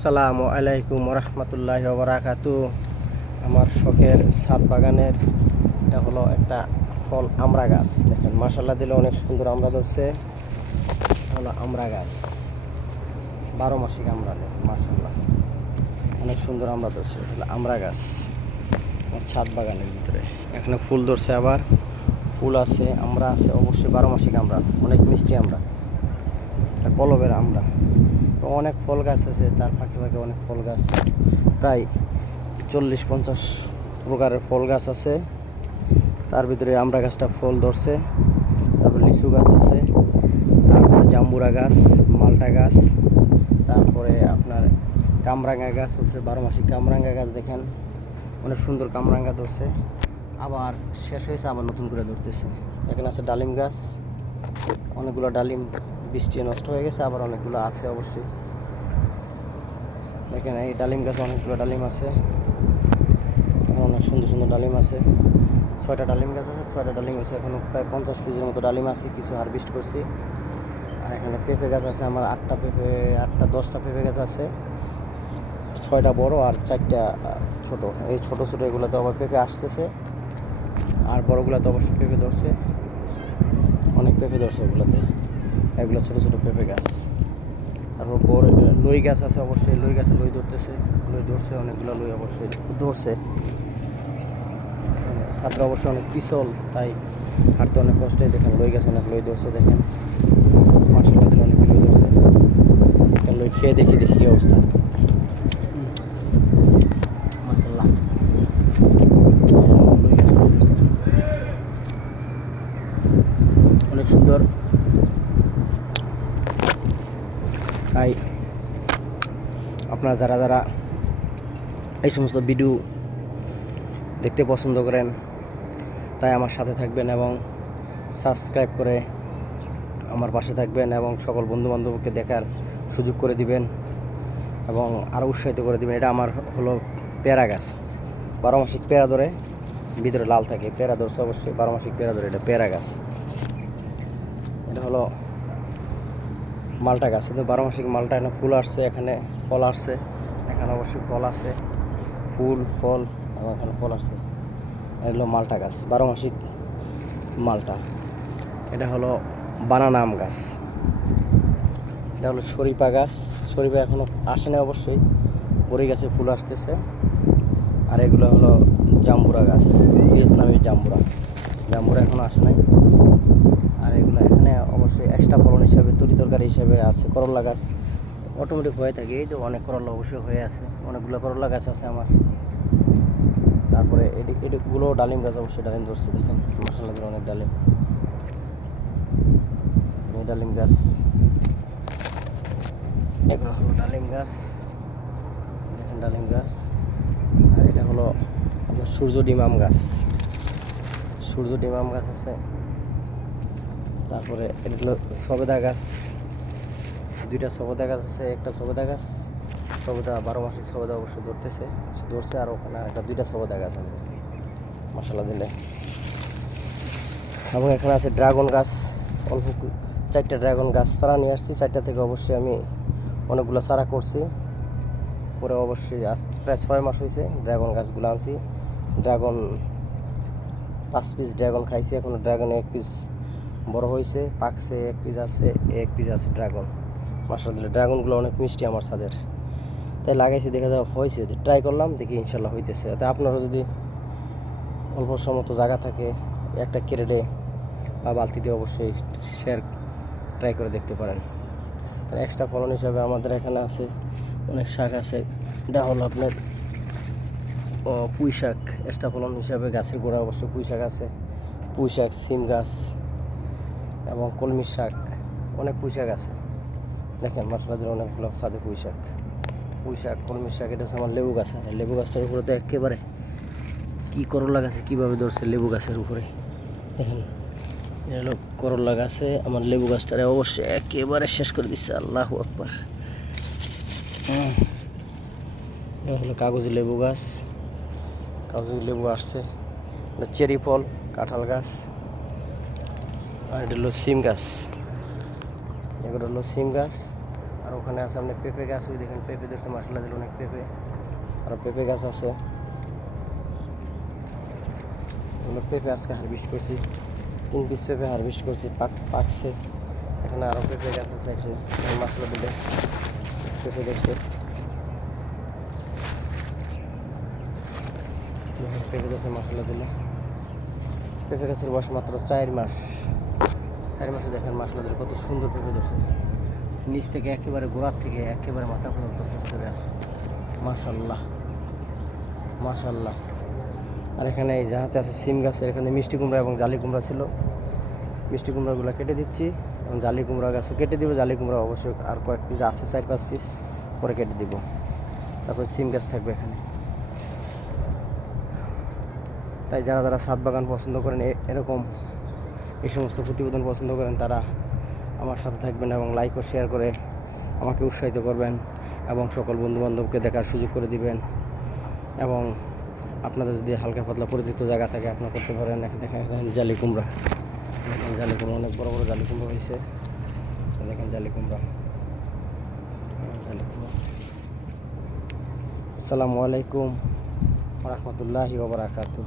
আসসালামু আলাইকুম রহমতুল্লাহ বারাকাতু আমার শখের ছাদ বাগানের এটা হলো একটা ফল আমড়া গাছ। দেখেন মাসাল্লাহ দিলে অনেক সুন্দর আমড়া ধরছে। হলো আমড়া গাছ। বারো মাসিক আমড়া দেয় মাসাল্লাহ অনেক সুন্দর আমড়া ধরছে হলো গাছ। আমার ছাদ বাগানের ভিতরে। এখানে ফুল ধরছে আবার। ফুল আছে, আমরা আছে, অবশ্যই বারো মাসিক আমরা, অনেক মিষ্টি আমরা। এটা কলবের আমরা। অনেক ফল গাছ আছে, তার ফাঁকে ফাঁকে অনেক ফল গাছ। প্রায় চল্লিশ পঞ্চাশ প্রকারের ফল গাছ আছে। তার ভিতরে আমরা গাছটা ফল ধরছে, তারপর লিচু গাছ আছে, তারপর জাম্বুরা গাছ, মালটা গাছ, তারপরে আপনার কামরাঙ্গা গাছ হচ্ছে বারো মাসিক কামরাঙ্গা গাছ দেখেন। অনেক সুন্দর কামরাঙ্গা ধরছে। আবার শেষ হয়েছে, আবার নতুন করে ধরতেছে। এখানে আছে ডালিম গাছ, অনেকগুলো ডালিম বৃষ্টি নষ্ট হয়ে গেছে, আবার অনেকগুলো আছে অবশ্যই। দেখেন, এই ডালিম গাছে অনেকগুলো ডালিম আছে। অনেক সুন্দর সুন্দর ডালিম আছে। ছয়টা ডালিম গাছ আছে, ছয়টা ডালিম আছে এখন প্রায় পঞ্চাশ কেজির মতো ডালিম আছে, কিছু হারভেস্ট করছি। আর এখানে পেঁপে গাছ আছে, আমার আটটা পেঁপে, আটটা দশটা পেঁপে গাছ আছে। ছয়টা বড় আর চারটা ছোট। এই ছোট ছোট এগুলোতে আবার পেঁপে আসতেছে, আর বড়গুলোতে অবশ্যই পেঁপে ধরছে। অনেক পেঁপে ধরছে এগুলোতে। এগুলো ছোট ছোট পেঁপে গাছ। তারপর বড় লই গাছ আছে অবশ্যই, লই গাছে লই ধরতেছে। লই ধরছে, অনেকগুলো লই অবশ্যই ধরছে। ছাত্র অবশ্যই অনেক পিছল, তাই হাঁটতে অনেক কষ্টে। দেখেন, লই গাছ অনেক লই ধরছে, দেখেন। মাসের মধ্যে অনেক লই ধরছে। লই খেয়ে দেখি দেখি কী অবস্থা মাসাল্লাহ লই গাছ লই ধরছে। অনেক সুন্দর তাই আপনারা যারা যারা এই সমস্ত ভিডিও দেখতে পছন্দ করেন, তাই আমার সাথে থাকবেন এবং সাবস্ক্রাইব করে আমার পাশে থাকবেন এবং সকল বন্ধু বান্ধবকে দেখার সুযোগ করে দিবেন এবং আরও উৎসাহিত করে দিবেন। এটা আমার হলো পেয়ারা গাছ। বারো মাসিক পেয়ারা ধরে ভিতরে লাল থাকে। পেয়ারা ধরছে অবশ্যই বারো মাসিক পেয়ারা ধরে। এটা পেয়ারা গাছ। এটা হলো মালটা গাছ। কিন্তু বারো মাসিক মালটা এখানে ফুল আসছে, এখানে ফল আসছে, এখানে অবশ্যই ফল আছে। ফুল, ফল এবং এখানে ফল আসছে। এগুলো মালটা গাছ বারো মাসিক মালটা। এটা হলো বানানা আম গাছ। এটা হলো শরীফা গাছ। শরীফা এখনও আসে না অবশ্যই। বড়ি গাছে ফুল আসতেছে। আর এগুলো হলো জাম্বুরা গাছ, ভিয়েতনামি জাম্বুরা। জাম্বুরা এখনও আসে নাই। এগুলো এখানে অবশ্যই এক্সট্রা ফলন হিসাবে, তরি তরকারি হিসাবে আছে, করলা গাছ অটোমেটিক হয়ে থাকে। এই যে অনেক করলা অবশ্যই হয়ে আছে, অনেকগুলো করলা গাছ আছে আমার। তারপরে এটি এটিগুলো ডালিম গাছ অবশ্যই ডালিম ধরছে, দেখেন মশলা অনেক ডালিম। ডালিম গাছ, এগুলো হলো ডালিম গাছ, দেখেন ডালিম গাছ। আর এটা হলো সূর্য ডিম আম গাছ। সূর্য ডিম আম গাছ আছে। তারপরে এটা হলো সবেদা গাছ। দুইটা সবেদা গাছ আছে, একটা সবেদা গাছ। সবেদা বারো মাসিক সবেদা অবশ্যই ধরতেছে ধরছে, আর ওখানে একটা দুইটা সবেদা গাছ আছে। মশলা দিলে। এবং এখানে আছে ড্রাগন গাছ, অল্প চারটা ড্রাগন গাছ চারা নিয়ে আসছি। চারটা থেকে অবশ্যই আমি অনেকগুলো চারা করছি। পরে অবশ্যই আজ প্রায় ছয় মাস হয়েছে ড্রাগন গাছগুলো আনছি। ড্রাগন পাঁচ পিস ড্রাগন খাইছি, এখনও ড্রাগন এক পিস বড় হয়েছে, পাকছে, এক পিস আছে, এক পিস আছে ড্রাগন মাসাল দিলে ড্রাগনগুলো অনেক মিষ্টি আমার ছাদের তাই লাগাইছি, দেখা যাওয়া হয়েছে। ট্রাই করলাম, দেখি ইনশাল্লাহ হইতেছে। তাই আপনারা যদি অল্প সমতো জায়গা থাকে, একটা ক্রেডে বা বালতিতে অবশ্যই শেয়ার ট্রাই করে দেখতে পারেন। তার এক্সট্রা ফলন হিসাবে আমাদের এখানে আছে, অনেক শাক আছে। এটা হলো আপনার পুঁই শাক। এক্সট্রা ফলন হিসাবে গাছের গোড়া অবশ্যই পুঁই শাক আছে। পুঁই শাক, সিম গাছ এবং কলমি শাক, অনেক পুঁই শাক আছে। দেখেন মশলাদের অনেকগুলো সাথে পুঁই শাক। পুঁই শাক, কলমি শাক, এটা আমার লেবু গাছ। আর লেবু গাছটার উপরে তো একেবারে কী করলা গাছে কীভাবে ধরছে লেবু গাছের উপরে। দেখেন হলো করলা গাছে, আমার লেবু গাছটারে অবশ্যই একেবারে শেষ করে দিচ্ছে আল্লাহ আকবার। এটা হলো কাগজি লেবু গাছ। কাগজি লেবু আসছে চেরি ফল, কাঁঠাল গাছ। আর এটা হলো সিম গাছ। এগুলো হলো সিম গাছ। আর ওখানে আছে আপনার পেঁপে গাছ। ওই দেখেন পেঁপে ধরছে মাসাল্লাহ দিল অনেক পেঁপে। আর পেঁপে গাছ আছে। আমরা পেঁপে আজকে হারভেস্ট করছি। তিন পিস পেঁপে হারভেস্ট করছি, পাক পাকছে। এখানে আরও পেঁপে গাছ আছে এখানে। মাসাল্লাহ দিলে পেঁপে দেখেন পেঁপে গাছে মশলা দিলে। পেঁপে গাছের বয়স মাত্র চার মাস। চার মাসে দেখেন মশলা দিলে কত সুন্দর পেঁপে ধরছে। নিচ থেকে একেবারে গোড়ার থেকে একেবারে মাথা পর্যন্ত পেঁপে ধরে আছে। মাশাল্লাহ মাশাল্লাহ আর এখানে এই যাহাতে আছে সিম গাছের এখানে মিষ্টি কুমড়া এবং জালি কুমড়া ছিল। মিষ্টি কুমড়াগুলো কেটে দিচ্ছি এবং জালি কুমড়া গাছও কেটে দিব। জালি কুমড়া অবশ্যই আর কয়েক পিস আছে, চার পাঁচ পিস পরে কেটে দিব। তারপর সিম গাছ থাকবে এখানে। তাই যারা যারা ছাদ বাগান পছন্দ করেন এরকম এই সমস্ত প্রতিবেদন পছন্দ করেন তারা আমার সাথে থাকবেন এবং লাইক ও শেয়ার করে আমাকে উৎসাহিত করবেন এবং সকল বন্ধুবান্ধবকে দেখার সুযোগ করে দিবেন। এবং আপনাদের যদি হালকা পাতলা পরিচিত জায়গা থাকে আপনারা করতে পারেন। দেখেন জালি কুমড়া। দেখেন জালি কুমড়া, অনেক বড় বড় জালি কুমড়া হয়েছে। দেখেন জালি কুমড়া। আসসালামু আলাইকুম রহমতুল্লাহি ওবরাকাতুহ